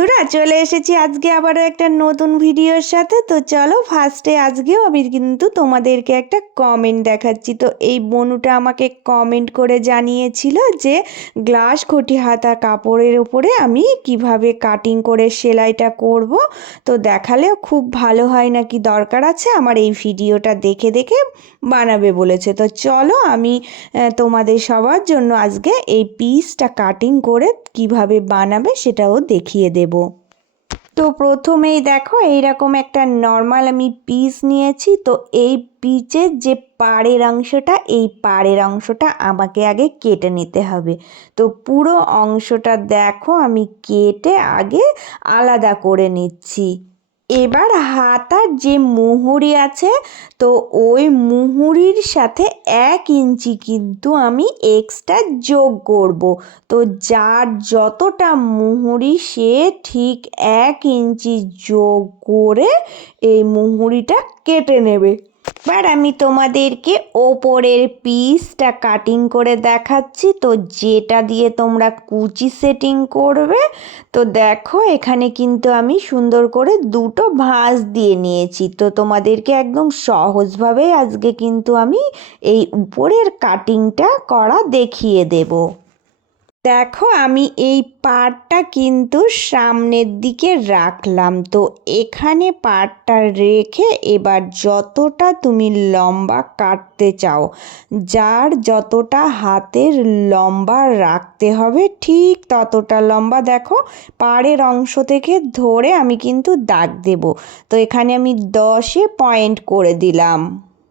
বন্ধুরা চলে এসেছি আজকে আবারও একটা নতুন ভিডিওর সাথে। তো চলো ফার্স্টে আজকেও আমি কিন্তু তোমাদেরকে একটা কমেন্ট দেখাচ্ছি। তো এই বনুটা আমাকে কমেন্ট করে জানিয়েছিল যে গ্লাস ঘটি হাতা কাপড়ের উপরে আমি কিভাবে কাটিং করে সেলাইটা করব। তো দেখালেও খুব ভালো হয় নাকি, দরকার আছে আমার এই ভিডিওটা দেখে দেখে বানাবে বলেছে। তো চলো আমি তোমাদের সবার জন্য আজকে এই পিসটা কাটিং করে কিভাবে বানাবে সেটাও দেখিয়ে দেব। তো প্রথমেই দেখো এইরকম একটা নর্মাল আমি পিস নিয়েছি। তো এই পিচের যে পাড়ের অংশটা, এই পাড়ের অংশটা আমাকে আগে কেটে নিতে হবে। তো পুরো অংশটা দেখো আমি কেটে আগে আলাদা করে নিচ্ছি। এবার হাতার যে মুহুরি আছে, তো ওই মুহুরির সাথে 1 ইঞ্চি কিন্তু আমি এক্সট্রা যোগ করব। তো যার যতটা মুহুরি সে ঠিক 1 ইঞ্চি যোগ করে এই মুহুরিটা কেটে নেবে। এবার আমি তোমাদেরকে ওপরের পিসটা কাটিং করে দেখাচ্ছি, তো যেটা দিয়ে তোমরা কুচি সেটিং করবে। তো দেখো এখানে কিন্তু আমি সুন্দর করে দুটো ভাঁজ দিয়ে নিয়েছি। তো তোমাদেরকে একদম সহজভাবে আজকে কিন্তু আমি এই উপরের কাটিংটা করা দেখিয়ে দেব। দেখো আমি এই পাড়টা কিন্তু সামনের দিকে রাখলাম। তো এখানে পাড়টা রেখে এবার যতটা তুমি লম্বা কাটতে চাও, যার যতটা হাতের লম্বা রাখতে হবে ঠিক ততটা লম্বা দেখো পাড়ের অংশ থেকে ধরে আমি কিন্তু দাগ দেব। তো এখানে আমি 10-এ পয়েন্ট করে দিলাম।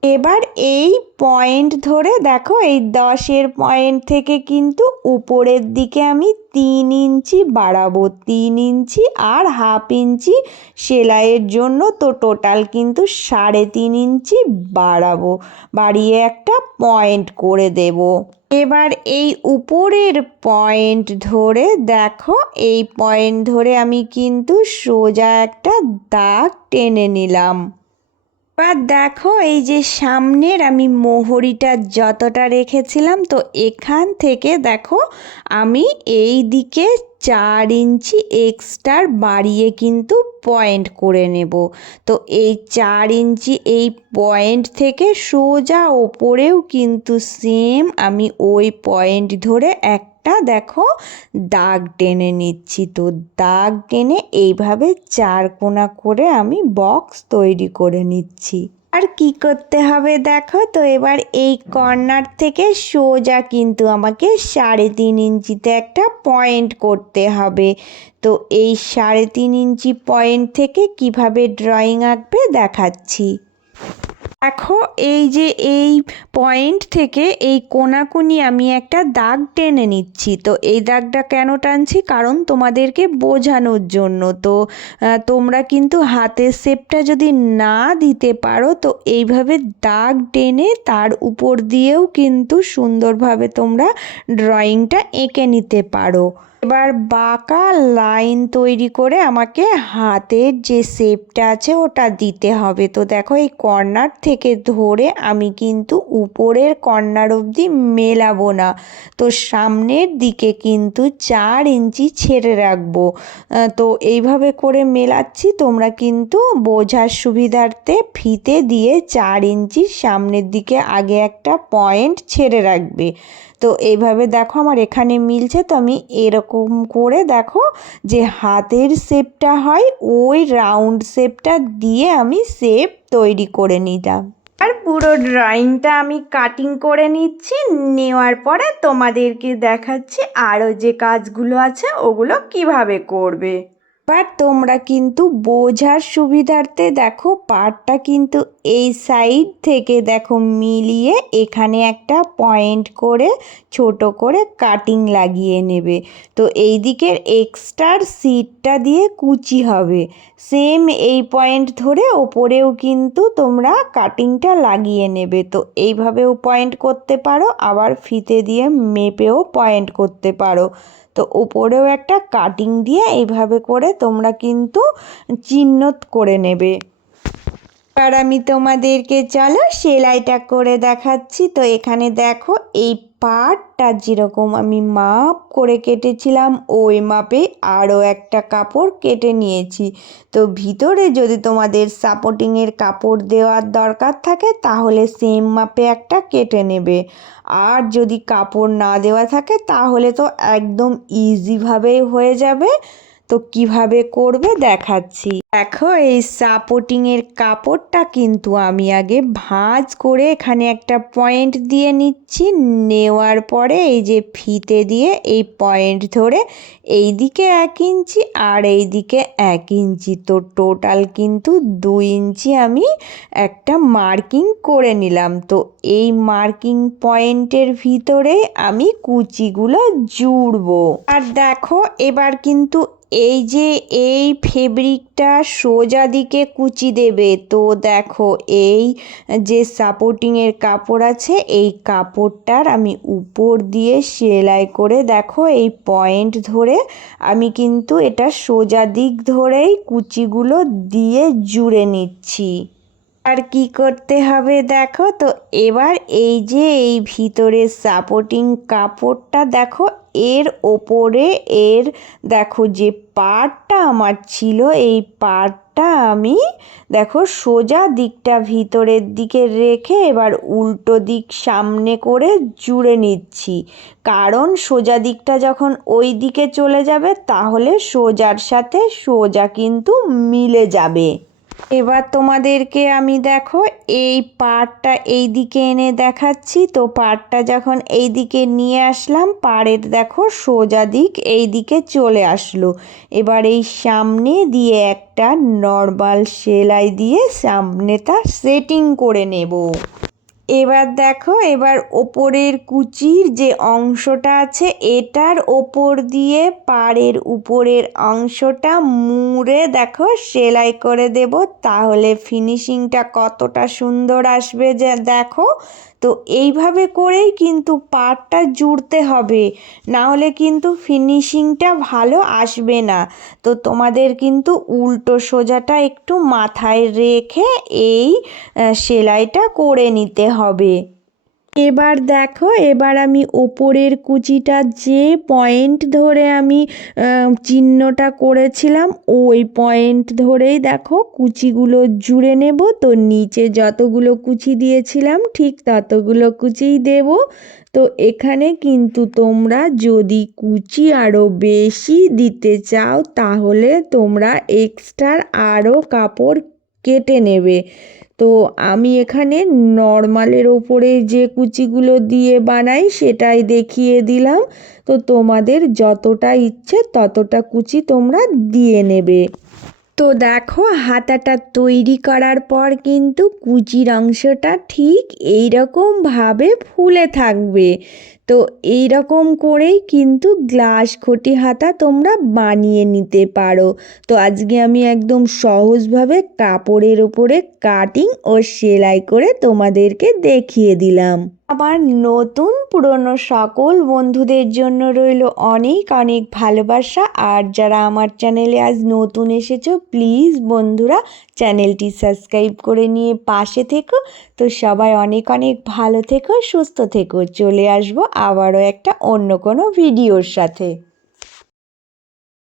এবার এই পয়েন্ট ধরে দেখো এই 10-এর পয়েন্ট থেকে কিন্তু উপরের দিকে আমি 3 ইঞ্চি বাড়াবো, 3 ইঞ্চি আর 1/2 ইঞ্চি সেলাইয়ের জন্য। তো টোটাল কিন্তু 3.5 ইঞ্চি বাড়াবো, বাড়িয়ে একটা পয়েন্ট করে দেব। এবার এই উপরের পয়েন্ট ধরে দেখো এই পয়েন্ট ধরে আমি কিন্তু সোজা একটা দাগ টেনে নিলাম। এবার দেখো এই যে সামনের আমি মোহরিটা যতটা রেখেছিলাম, তো এখান থেকে দেখো আমি এই দিকে 4 ইঞ্চি এক্সট্রা বাড়িয়ে কিন্তু পয়েন্ট করে নেব। তো এই 4 ইঞ্চি এই পয়েন্ট থেকে সোজা ওপরেও কিন্তু সেম আমি ওই পয়েন্ট ধরে একটা দেখো দাগ টেনে নিচ্ছি। তো দাগ টেনে এইভাবে 4 কোণা করে আমি বক্স তৈরি করে নিচ্ছি। আর কি করতে হবে দেখো, তো এবার এই কর্নার থেকে সোজা কিন্তু আমাকে 3.5 ইঞ্চিতে একটা পয়েন্ট করতে হবে। তো এই 3.5 ইঞ্চি পয়েন্ট থেকে কিভাবে ড্রয়িং আঁকবে দেখাচ্ছি। দেখো এই যে এই পয়েন্ট থেকে এই কোনাকুনি আমি একটা দাগ টেনে নিচ্ছি। তো এই দাগটা কেন টানছি, কারণ তোমাদেরকে বোঝানোর জন্য। তো তোমরা কিন্তু হাতের শেপটা যদি না দিতে পারো, তো এইভাবে দাগ টেনে তার উপর দিয়েও কিন্তু সুন্দরভাবে তোমরা ড্রয়িংটা এঁকে নিতে পারো। এবার বাঁকা লাইন তৈরি করে আমাকে হাতের যে শেপটা আছে ওটা দিতে হবে। তো দেখো এই কর্নার থেকে ধরে আমি কিন্তু উপরের কর্নার অবধি মেলাবো না, তো সামনের দিকে কিন্তু 4 ইঞ্চি ছেড়ে রাখবো। তো এইভাবে করে মেলাচ্ছি, তোমরা কিন্তু বোঝার সুবিধার্থে ফিতে দিয়ে 4 ইঞ্চি সামনের দিকে আগে একটা পয়েন্ট ছেড়ে রাখবে। তো এইভাবে দেখো আমার এখানে মিলছে। তো আমি এরকম করে দেখো যে হাতের শেপটা হয় ওই রাউন্ড শেপটা দিয়ে আমি শেপ তৈরি করে নিলাম। আর পুরো ড্রয়িংটা আমি কাটিং করে নিচ্ছি, নেওয়ার পরে তোমাদেরকে দেখাচ্ছি আরও যে কাজগুলো আছে ওগুলো কিভাবে করবে। এবার তোমরা কিন্তু বোঝার সুবিধার্থে দেখো পাড়টা কিন্তু এই সাইড থেকে দেখো মিলিয়ে এখানে একটা পয়েন্ট করে ছোট করে কাটিং লাগিয়ে নেবে। তো এই দিকের এক্সট্রা সিটটা দিয়ে কুচি হবে। সেম এই পয়েন্ট ধরে ওপরেও কিন্তু তোমরা কাটিংটা লাগিয়ে নেবে। তো এইভাবেও পয়েন্ট করতে পারো, আবার ফিতে দিয়ে মেপেও পয়েন্ট করতে পারো। তো উপরেও একটা কাটিং দিয়ে এইভাবে করে তোমরা কিন্তু চিহ্ন করে নেবে। আর আমি তোমাদেরকে চলো সেলাইটা করে দেখাচ্ছি। তো এখানে দেখো এই পাটটা যেরকম আমি মাপ করে কেটেছিলাম ওই মাপে আরও একটা কাপড় কেটে নিয়েছি। তো ভিতরে যদি তোমাদের সাপোর্টিংয়ের কাপড় দেওয়ার দরকার থাকে তাহলে সেম মাপে একটা কেটে নেবে, আর যদি কাপড় না দেওয়া থাকে তাহলে তো একদম ইজিভাবেই হয়ে যাবে। তো কিভাবে করবে দেখাচ্ছি। দেখো এই সাপোর্টিংয়ের কাপড়টা কিন্তু আমি আগে ভাঁজ করে এখানে একটা পয়েন্ট দিয়ে নিচ্ছি। নেওয়ার পরে এই যে ফিতে দিয়ে এই পয়েন্ট ধরে এই দিকে 1 ইঞ্চি আর এই দিকে 1 ইঞ্চি, তো টোটাল কিন্তু 2 ইঞ্চি আমি একটা মার্কিং করে নিলাম। তো এই মার্কিং পয়েন্টের ভিতরে আমি কুচিগুলো জুড়বো। আর দেখো এবার কিন্তু এই যে এই ফেব্রিকটা সোজা দিকে কুচি দেবে। তো দেখো এই যে সাপোর্টিংয়ের কাপড় আছে এই কাপড়টার আমি উপর দিয়ে সেলাই করে দেখো এই পয়েন্ট ধরে আমি কিন্তু এটা সোজা দিক ধরেই কুচিগুলো দিয়ে জুড়ে নিচ্ছি। আর কি করতে হবে দেখো, তো এবার এই যে এই ভিতরে সাপোর্টিং কাপড়টা দেখো এর ওপরে এর দেখো যে পার্টটা আমার ছিল এই পার্টটা আমি দেখো সোজা দিকটা ভিতরের দিকে রেখে এবার উল্টো দিক সামনে করে জুড়ে নিচ্ছি। কারণ সোজা দিকটা যখন ওই দিকে চলে যাবে তাহলে সোজার সাথে সোজা কিন্তু মিলে যাবে। এবার তোমাদেরকে আমি দেখো এই পাড়টা এই দিকে এনে দেখাচ্ছি। তো পাড়টা যখন এই দিকে নিয়ে আসলাম পাড়ের দেখো সোজা দিক এই দিকে চলে আসলো। এবার এই সামনে দিয়ে একটা নর্মাল সেলাই দিয়ে সামনেটা সেটিং করে নেব। এবার দেখো এবার ওপরের কুচির যে অংশটা আছে এটার ওপর দিয়ে পাড়ের উপরের অংশটা মুড়ে দেখো সেলাই করে দেব, তাহলে ফিনিশিংটা কতটা সুন্দর আসবে যে দেখো। তো এইভাবে করেই কিন্তু পাড়টা জুড়তে হবে, না হলে কিন্তু ফিনিশিংটা ভালো আসবে না। তো তোমাদের কিন্তু উল্টো সোজাটা একটু মাথায় রেখে এই সেলাইটা করে নিতে হবে। এবার দেখো এবার আমি ওপরের কুচিটা যে পয়েন্ট ধরে আমি চিহ্নটা করেছিলাম ওই পয়েন্ট ধরেই দেখো কুচিগুলো জুড়ে নেব। তো নিচে যতগুলো কুচি দিয়েছিলাম ঠিক ততগুলো কুচিই দেব। তো এখানে কিন্তু তোমরা যদি কুচি আরও বেশি দিতে চাও তাহলে তোমরা এক্সট্রা আরও কাপড় কেটে নেবে। তো আমি এখানে নর্মালের ওপরে যে কুচিগুলো দিয়ে বানাই সেটাই দেখিয়ে দিলাম। তো তোমাদের যতটা ইচ্ছে ততটা কুচি তোমরা দিয়ে নেবে। তো দেখো হাতাটা তৈরি করার পর কিন্তু কুচির অংশটা ঠিক এইরকমভাবে ফুলে থাকবে। তো এইরকম করেই কিন্তু গ্লাস ঘটি হাতা তোমরা বানিয়ে নিতে পারো। তো আজকে আমি একদম সহজভাবে কাপড়ের উপরে কাটিং ও সেলাই করে তোমাদেরকে দেখিয়ে দিলাম। আমার নতুন পুরনো সকল বন্ধুদের জন্য রইল অনেক অনেক ভালোবাসা। আর যারা আমার চ্যানেলে আজ নতুন এসেছো প্লিজ বন্ধুরা চ্যানেলটি সাবস্ক্রাইব করে নিয়ে পাশে থেকো। তো সবাই অনেক অনেক ভালো থেকো, সুস্থ থেকো। চলে আসবো আবারও একটা অন্য কোনো ভিডিওর সাথে।